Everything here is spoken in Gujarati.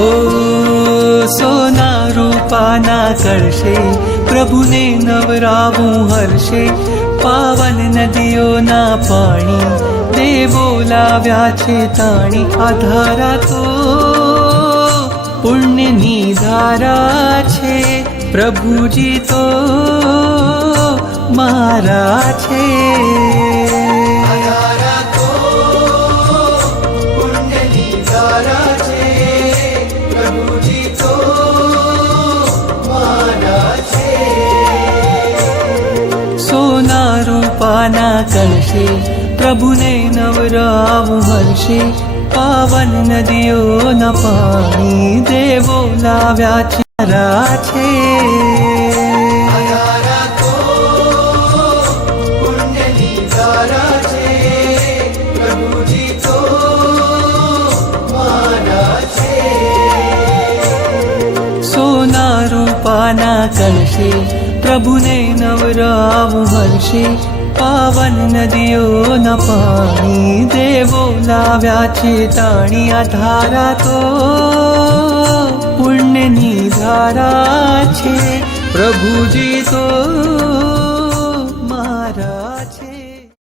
હો સોના રૂપાના કરશે પ્રભુને નવરાવું હર્ષે, પાવન નદીઓના પાણી દેવો લાવ્યા છે તાણી. આ ધારા તો પુણ્યની ધારા છે, પ્રભુજી તો મારા છે. સોના રૂપાના કરશે પ્રભુને નવરાવું હર્ષે, પાવન નદીઓના પાણી દેવો લાવ્યા છે મારા છે. સોના રૂપાના કરશે પ્રભુને નવરાવું હર્ષે, પાવન નદીઓના પાણી દેવો લાવ્યા છે તાણી. આ ધારા તો પુણ્યની ધારા છે, પ્રભુજી તો